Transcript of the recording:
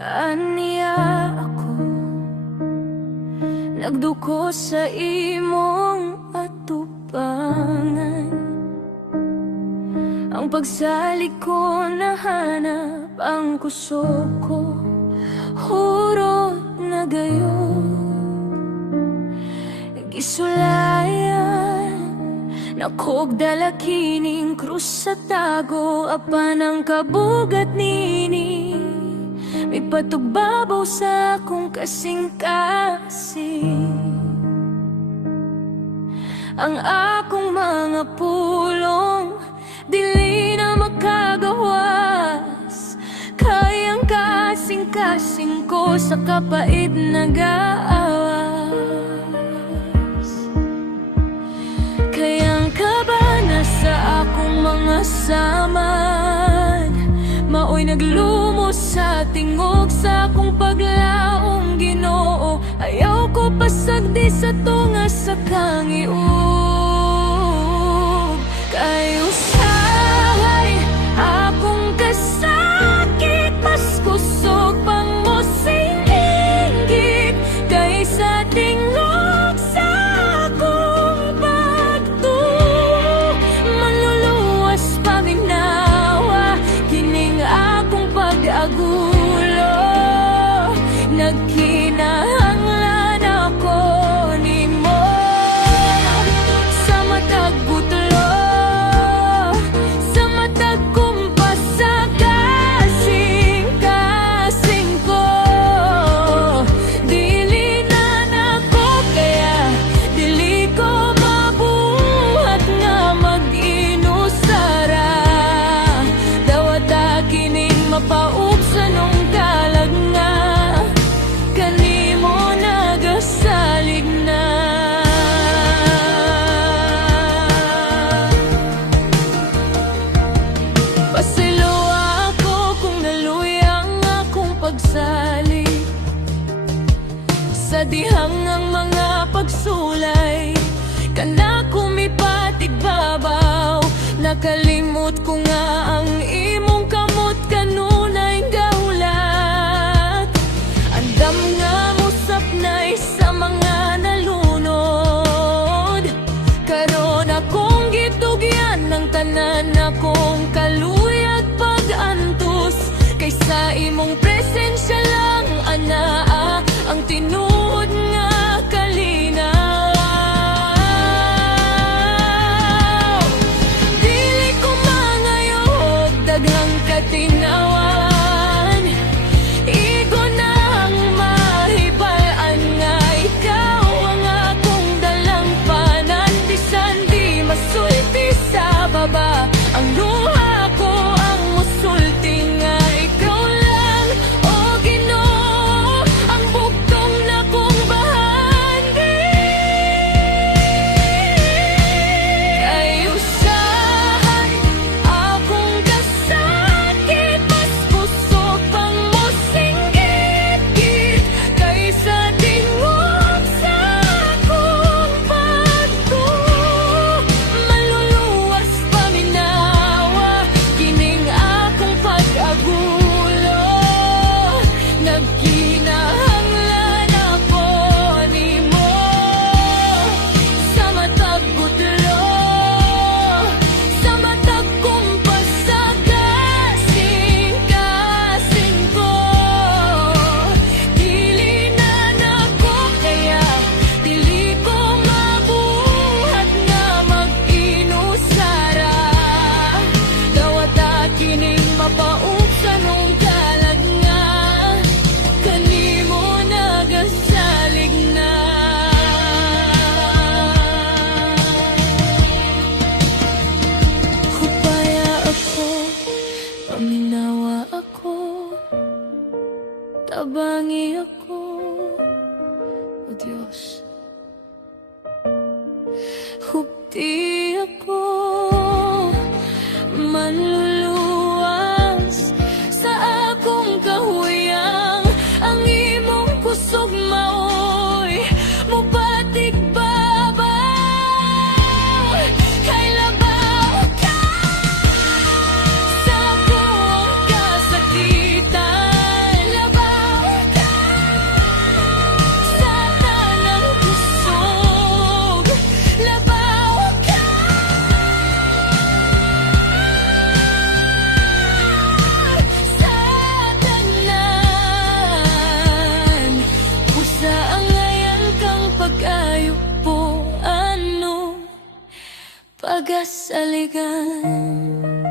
Aniya ako nagduko sa imong atubangan. Ang pagsalig ko nahanap ang kusog ko, hurot na gayon. Gisulayan nakog dalakining krus sa tago, apan ang kabugat nini may patugbabaw sa akong kasing-kasing. Ang akong mga pulong dili na makagawas, kayang kasing-kasing ko sa kapait na gawas. Kayang kabana sa akong mga saman, maoy naglumos sa tingog sa akong paglaong Ginoo. Ayaw ko pasagdi sa tunga sa kangiog. Kayo sahay akong kasakit, mas kusog pang mosing inggit, kay sa tingog sa akong pagtuo. Manluluwas paminawa kining akong pag-agulo. Nagkinahanglan ako nimo sa matag butlo, sa matag kumpas sa kasing-kasing ko. Dili na nako kaya dili ko mabuhat nga mag-inusara. Dawat kining mapaub sa nung kalag nga, kanimo nagasalig na. Pasilo ako kung naluyang akong pagsalig sa dihang ang mga pagsulay. Kana kumipatigbabaw, nakalimot ko nga ang imong kamot kanunay gahulat. Andam nga musapnay sa mga nalunod, karon akong gitugyan ng tanan akong kaluyag pag-antos. Kaysa imong presensya lang anaa ang tinuod nga kalinaw. Dili ko mangayog daghang katinawan, igo na ang mahibayan nga ikaw ang akong dalang panantisan. Di masulti sa baba ang luha ko, ang musulti nga ikaw lang, o Ginoo, ang bugtong na kong bahandi. Kayo sahay akong kasakit, mas kusog pang mosinggit-git, kaysa tingog sa akong pagtuo. Maluluwas paminawa kining akong pag-agulo. Nagkinahanglan ako nimo sa matag butlo, sa matag kumpas sa kasing-kasing ko. Dili na nako kaya dili ko mabuhat nga mag-inusara. Dawat kining mapaub sa nung kalag nga, kanimo nagasalig na. Hupaya ako, paminawa ako, tabangi ako, o Diyos. Hupti ako, manluluwas sa akong kahuyang. Ang imong kusog maoy mupatigbabaw, kay labaw ka sa akong kasakitan. Labaw pagasaligan.